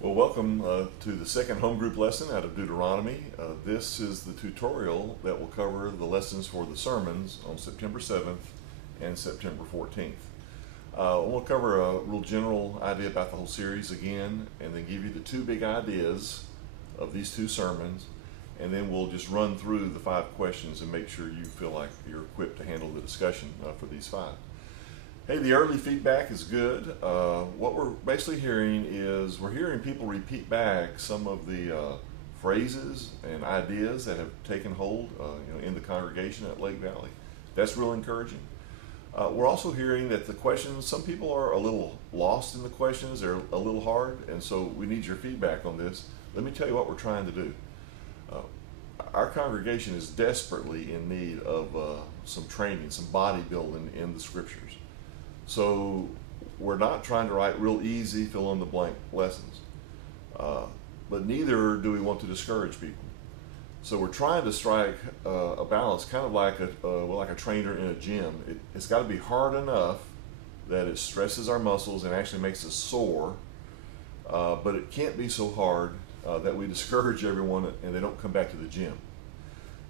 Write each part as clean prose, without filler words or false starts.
Well, welcome to the second home group lesson out of Deuteronomy. This is the tutorial that will cover the lessons for the sermons on September 7th and September 14th. We'll cover a real general idea about the whole series again, and then give you the two big ideas of these two sermons, and then we'll just run through the 5 questions and make sure you feel like you're equipped to handle the discussion for these 5. Hey, the early feedback is good. What we're basically hearing is we're hearing people repeat back some of the phrases and ideas that have taken hold in the congregation at Lake Valley. That's real encouraging. We're also hearing that the questions, some people are a little lost in the questions, they're a little hard, and so we need your feedback on this. Let me tell you what we're trying to do. Our congregation is desperately in need of some training, some bodybuilding in the scriptures. So we're not trying to write real easy fill-in-the-blank lessons, but neither do we want to discourage people. So we're trying to strike a balance, kind of like a trainer in a gym. It's got to be hard enough that it stresses our muscles and actually makes us sore, but it can't be so hard that we discourage everyone and they don't come back to the gym.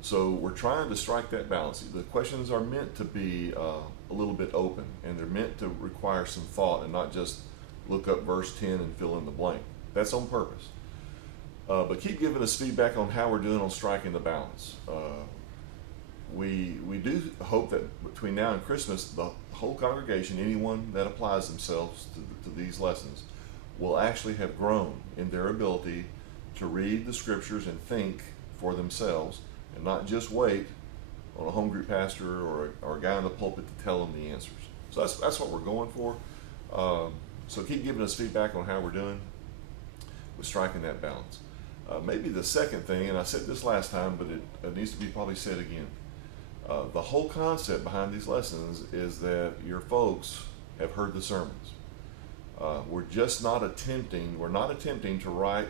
So we're trying to strike that balance. The questions are meant to be a little bit open, and they're meant to require some thought and not just look up verse 10 and fill in the blank. That's on purpose. But keep giving us feedback on how we're doing on striking the balance. We do hope that between now and Christmas, the whole congregation, anyone that applies themselves to these lessons, will actually have grown in their ability to read the scriptures and think for themselves, and not just wait on a home group pastor or a guy in the pulpit to tell them the answers. So that's what we're going for. So keep giving us feedback on how we're doing with striking that balance. Maybe the second thing, and I said this last time, but it needs to be probably said again. The whole concept behind these lessons is that your folks have heard the sermons. We're not attempting to write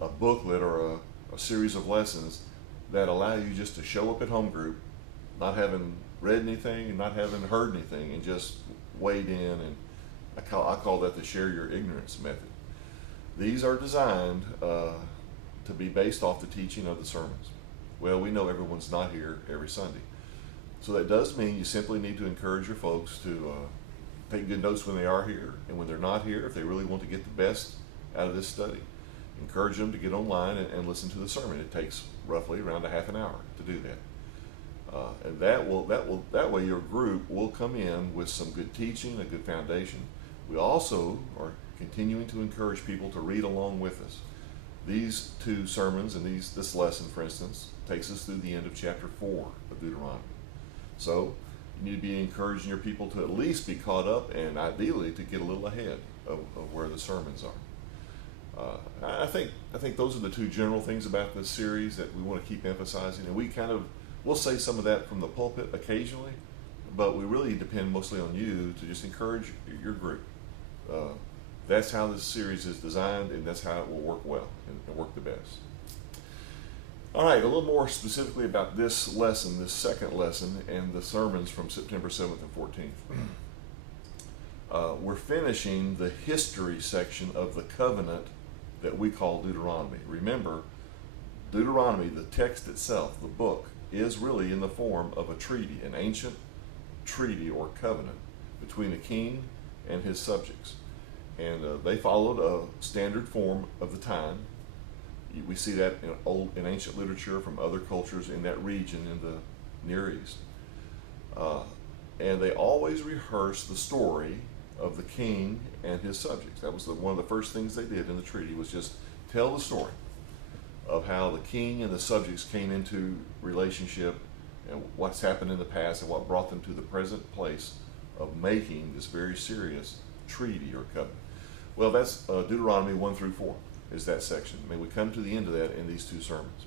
a booklet or a series of lessons that allow you just to show up at home group, not having read anything and not having heard anything, and just wade in, and I call that the share your ignorance method. These are designed to be based off the teaching of the sermons. Well, we know everyone's not here every Sunday. So that does mean you simply need to encourage your folks to take good notes when they are here, and when they're not here, if they really want to get the best out of this study, encourage them to get online and listen to the sermon. It takes roughly around a half an hour to do that. And that way your group will come in with some good teaching, a good foundation. We also are continuing to encourage people to read along with us. These two sermons and this lesson, for instance, takes us through the end of chapter 4 of Deuteronomy. So you need to be encouraging your people to at least be caught up, and ideally to get a little ahead of where the sermons are. I think those are the two general things about this series that we want to keep emphasizing, and we'll say some of that from the pulpit occasionally, but we really depend mostly on you to just encourage your group. That's how this series is designed, and that's how it will work well and work the best. All right, a little more specifically about this lesson, this second lesson, and the sermons from September 7th and 14th. We're finishing the history section of the covenant that we call Deuteronomy. Remember, Deuteronomy, the text itself, the book, is really in the form of a treaty, an ancient treaty or covenant between a king and his subjects. And they followed a standard form of the time. We see that in ancient literature from other cultures in that region in the Near East. And they always rehearsed the story of the king and his subjects. That was one of the first things they did in the treaty, was just tell the story of how the king and the subjects came into relationship, and what's happened in the past, and what brought them to the present place of making this very serious treaty or covenant. Well, that's Deuteronomy 1 through 4 is that section. I mean, we come to the end of that in these two sermons,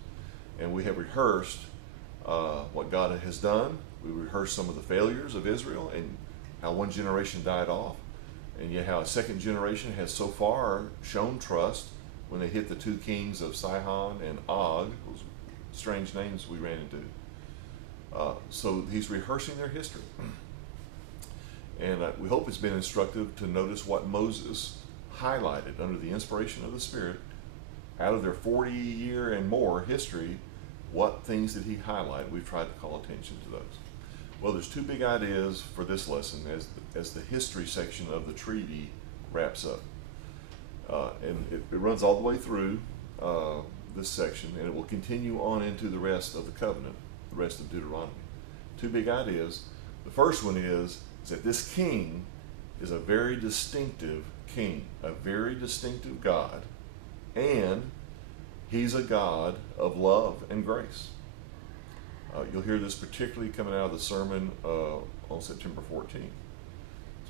and we have rehearsed what God has done. We rehearsed some of the failures of Israel and how one generation died off, and yet how a second generation has so far shown trust when they hit the two kings of Sihon and Og, those strange names we ran into. So he's rehearsing their history. And we hope it's been instructive to notice what Moses highlighted under the inspiration of the Spirit out of their 40-year and more history. What things did he highlight? We've tried to call attention to those. Well, there's two big ideas for this lesson as the history section of the treaty wraps up. And it runs all the way through this section, and it will continue on into the rest of the covenant, the rest of Deuteronomy. Two big ideas. The first one is that this king is a very distinctive king, a very distinctive God, and he's a God of love and grace. You'll hear this particularly coming out of the sermon on September 14th.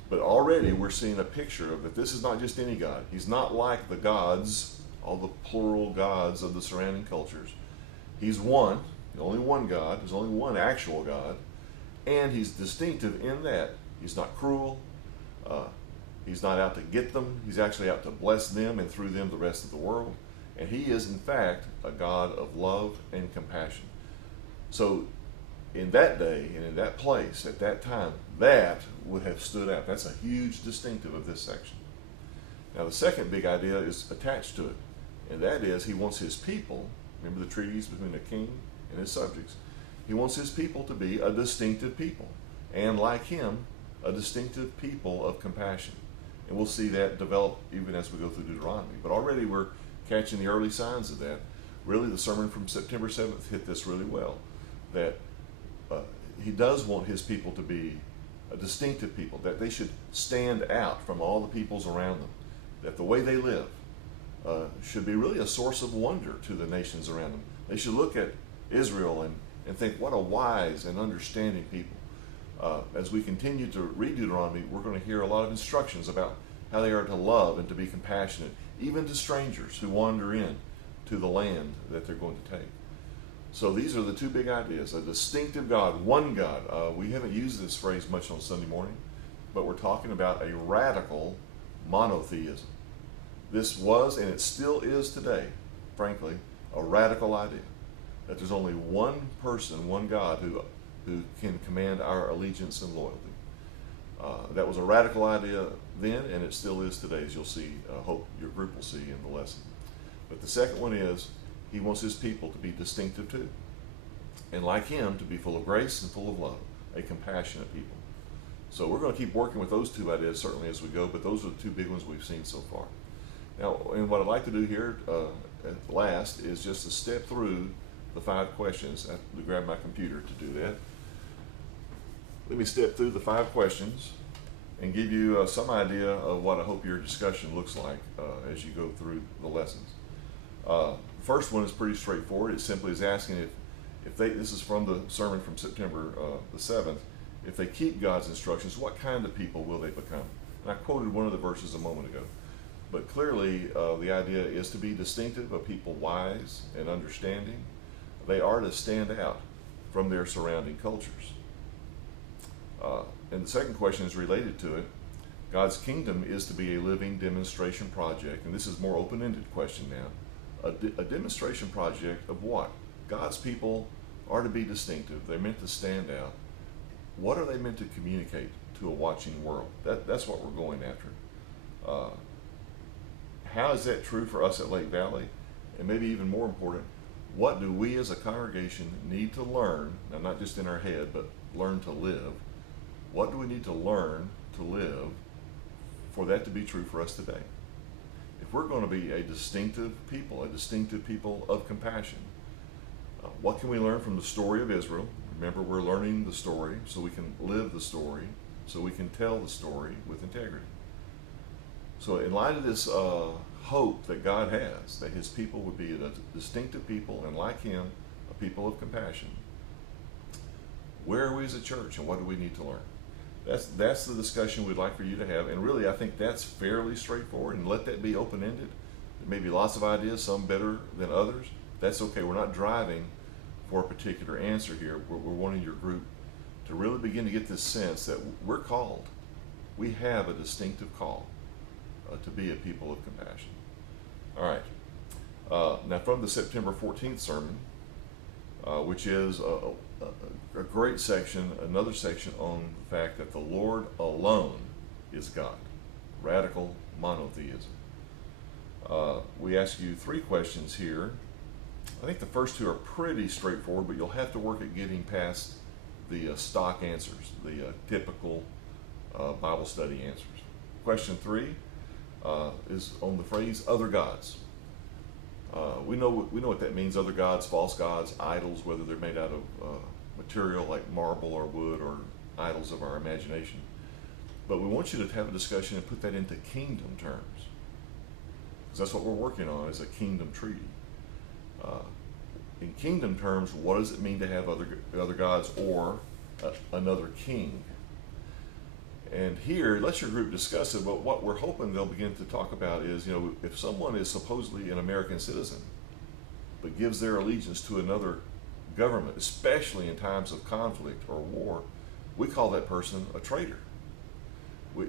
But already we're seeing a picture of that this is not just any God. He's not like the gods, all the plural gods of the surrounding cultures. He's one, only one God. There's only one actual God. And he's distinctive in that he's not cruel. He's not out to get them. He's actually out to bless them and through them the rest of the world. And he is, in fact, a God of love and compassion. So in that day and in that place at that time, that would have stood out. That's a huge distinctive of this section. Now the second big idea is attached to it, and that is he wants his people, remember the treaties between a king and his subjects, he wants his people to be a distinctive people, and like him, a distinctive people of compassion. And we'll see that develop even as we go through Deuteronomy. But already we're catching the early signs of that. Really, the sermon from September 7th hit this really well, that he does want his people to be a distinctive people, that they should stand out from all the peoples around them, that the way they live should be really a source of wonder to the nations around them. They should look at Israel and think, what a wise and understanding people. As we continue to read Deuteronomy, we're going to hear a lot of instructions about how they are to love and to be compassionate, even to strangers who wander in to the land that they're going to take. So these are the two big ideas: a distinctive God, one God. We haven't used this phrase much on Sunday morning, but we're talking about a radical monotheism. This was, and it still is today, frankly, a radical idea, that there's only one person, one God who can command our allegiance and loyalty. That was a radical idea then, and it still is today, as you'll see, hope your group will see in the lesson. But the second one is, he wants his people to be distinctive too, and like him, to be full of grace and full of love, a compassionate people. So we're going to keep working with those two ideas certainly as we go, but those are the two big ones we've seen so far. Now, and what I'd like to do here at last is just to step through the 5 questions. I have to grab my computer to do that. Let me step through the 5 questions and give you some idea of what I hope your discussion looks like as you go through the lessons. First one is pretty straightforward. It simply is asking if they, this is from the sermon from September the 7th, if they keep God's instructions, what kind of people will they become? And I quoted one of the verses a moment ago. But clearly the idea is to be distinctive, a people wise and understanding. They are to stand out from their surrounding cultures. And the second question is related to it. God's kingdom is to be a living demonstration project. And this is a more open-ended question now. A demonstration project of what? God's people are to be distinctive. They're meant to stand out. What are they meant to communicate to a watching world? That's what we're going after. How is that true for us at Lake Valley? And maybe even more important, what do we as a congregation need to learn, now not just in our head, but learn to live? What do we need to learn to live for that to be true for us today? If we're going to be a distinctive people of compassion, what can we learn from the story of Israel? Remember, we're learning the story so we can live the story, so we can tell the story with integrity. So in light of this hope that God has, that his people would be a distinctive people and like him, a people of compassion, where are we as a church and what do we need to learn? That's the discussion we'd like for you to have, and really I think that's fairly straightforward, and let that be open-ended. There may be lots of ideas, some better than others. That's okay. We're not driving for a particular answer here. We're wanting your group to really begin to get this sense that we're called. We have a distinctive call to be a people of compassion. All right. Now from the September 14th sermon, which is a great section, another section on the fact that the Lord alone is God. Radical monotheism. We ask you 3 questions here. I think the first 2 are pretty straightforward, but you'll have to work at getting past the stock answers, the typical Bible study answers. Question 3 is on the phrase "other gods." We know what that means: other gods, false gods, idols, whether they're made out of material like marble or wood, or idols of our imagination. But we want you to have a discussion and put that into kingdom terms, because that's what we're working on, is a kingdom treaty. In kingdom terms, what does it mean to have other gods or another king? And here, let your group discuss it, but what we're hoping they'll begin to talk about is, if someone is supposedly an American citizen, but gives their allegiance to another government, especially in times of conflict or war, we call that person a traitor.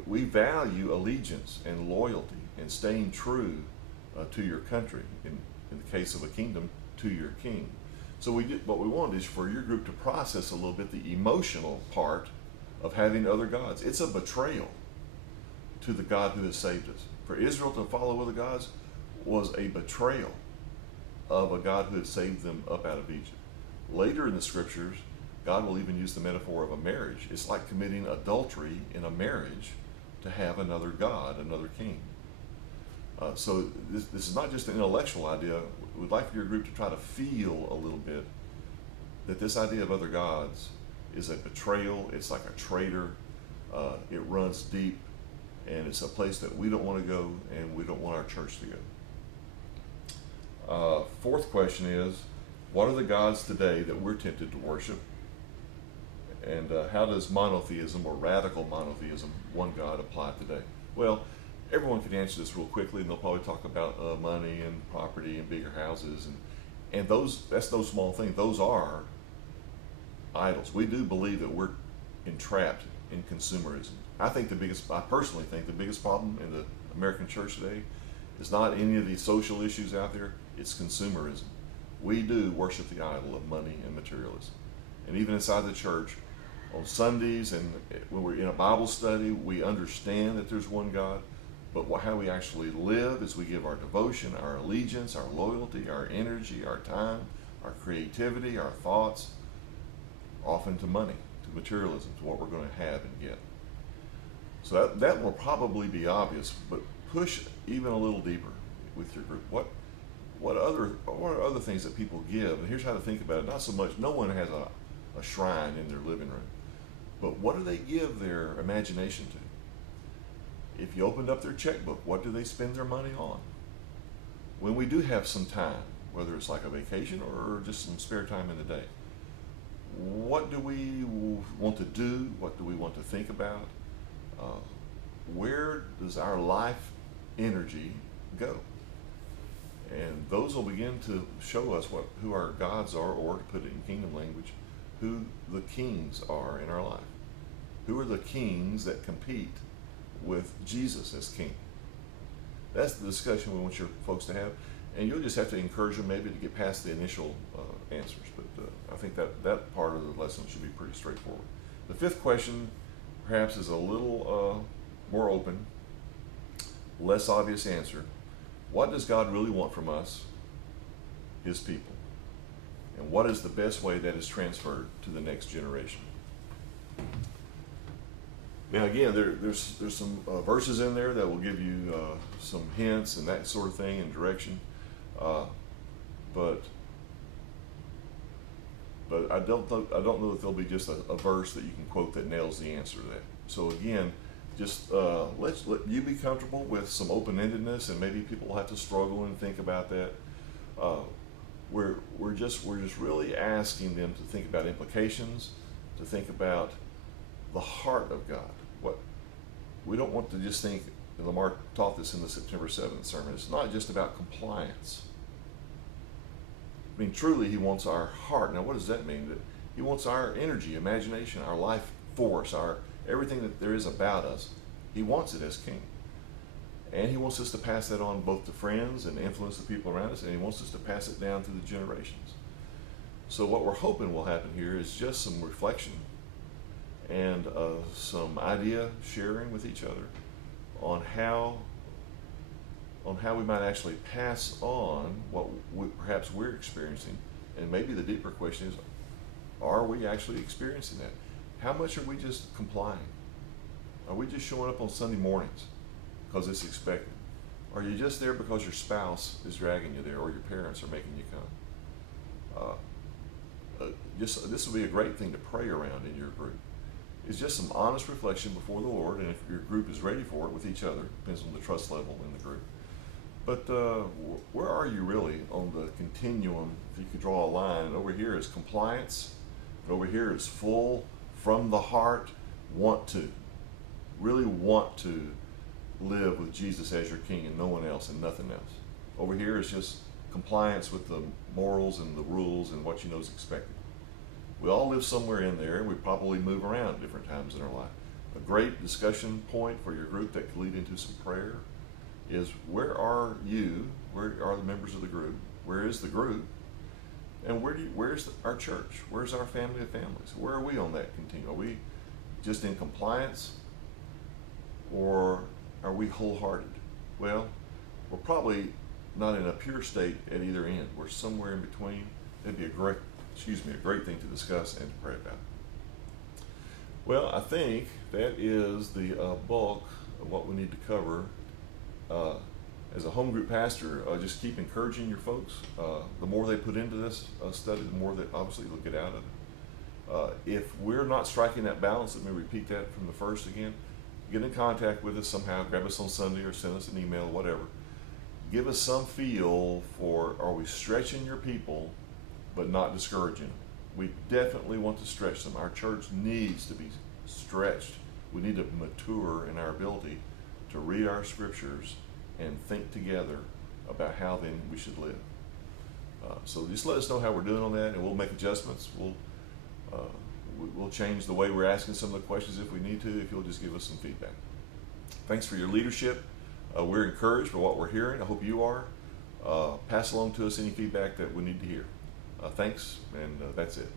We value allegiance and loyalty and staying true to your country, in the case of a kingdom, to your king. So what we want is for your group to process a little bit the emotional part of having other gods. It's a betrayal to the God who has saved us. For Israel to follow other gods was a betrayal of a God who had saved them up out of Egypt. Later in the scriptures, God will even use the metaphor of a marriage. It's like committing adultery in a marriage to have another God, another king. So this is not just an intellectual idea. We'd like for your group to try to feel a little bit that this idea of other gods is a betrayal. It's like a traitor. It runs deep, and it's a place that we don't want to go, and we don't want our church to go. Fourth question is, what are the gods today that we're tempted to worship? And how does monotheism, or radical monotheism, one God, apply today? Well, everyone can answer this real quickly, and they'll probably talk about money and property and bigger houses, and that's no small thing. Those are idols. We do believe that we're entrapped in consumerism. I personally think the biggest problem in the American church today is not any of these social issues out there, it's consumerism. We do worship the idol of money and materialism. And even inside the church, on Sundays and when we're in a Bible study, we understand that there's one God, but how we actually live is we give our devotion, our allegiance, our loyalty, our energy, our time, our creativity, our thoughts, often to money, to materialism, to what we're going to have and get. So that will probably be obvious, but push even a little deeper with your group. What are other things that people give? And here's how to think about it. Not so much, no one has a shrine in their living room, but what do they give their imagination to? If you opened up their checkbook, what do they spend their money on? When we do have some time, whether it's like a vacation or just some spare time in the day, what do we want to do? What do we want to think about? Where does our life energy go? And those will begin to show us who our gods are, or to put it in kingdom language, who the kings are in our life. Who are the kings that compete with Jesus as king? That's the discussion we want your folks to have. And you'll just have to encourage them maybe to get past the initial answers. But I think that part of the lesson should be pretty straightforward. The fifth question perhaps is a little more open, less obvious answer. What does God really want from us, his people? And what is the best way that is transferred to the next generation? Now again, there's some verses in there that will give you some hints and that sort of thing and direction, but I don't know that there'll be just a verse that you can quote that nails the answer to that. So again, just let you be comfortable with some open-endedness, and maybe people will have to struggle and think about that. We're just really asking them to think about implications, to think about the heart of God. We don't want to just think, and Lamar taught this in the September 7th sermon, it's not just about compliance. I mean, truly, he wants our heart. Now, what does that mean? That he wants our energy, imagination, our life force, everything that there is about us. He wants it as king. And he wants us to pass that on both to friends and influence the people around us, and he wants us to pass it down through the generations. So what we're hoping will happen here is just some reflection and some idea sharing with each other on how on how we might actually pass on what perhaps we're experiencing. And maybe the deeper question is, are we actually experiencing that? How much are we just complying? Are we just showing up on Sunday mornings because it's expected? Are you just there because your spouse is dragging you there, or your parents are making you come? This would be a great thing to pray around in your group. It's just some honest reflection before the Lord, and if your group is ready for it with each other, depends on the trust level in the group. But where are you really on the continuum? If you could draw a line, and over here is compliance, and over here is full, from the heart, really want to live with Jesus as your King and no one else and nothing else. Over here is just compliance with the morals and the rules and what you know is expected. We all live somewhere in there, and we probably move around at different times in our life. A great discussion point for your group that could lead into some prayer is, where are you? Where are the members of the group? Where is the group? And where's our church? Where's our family of families? Where are we on that continuum? Are we just in compliance, or are we wholehearted? Well, we're probably not in a pure state at either end. We're somewhere in between. It'd be a great thing to discuss and to pray about. Well, I think that is the bulk of what we need to cover. As a home group pastor, just keep encouraging your folks. The more they put into this study, the more that obviously they'll get out of it. If we're not striking that balance, let me repeat that from the first again. Get in contact with us somehow, grab us on Sunday or send us an email, whatever. Give us some feel for, are we stretching your people but not discouraging them? We definitely want to stretch them. Our church needs to be stretched. We need to mature in our ability to read our scriptures and think together about how then we should live. So just let us know how we're doing on that, and we'll make adjustments. We'll change the way we're asking some of the questions if we need to, if you'll just give us some feedback. Thanks for your leadership. We're encouraged by what we're hearing. I hope you are. Pass along to us any feedback that we need to hear. Thanks, and that's it.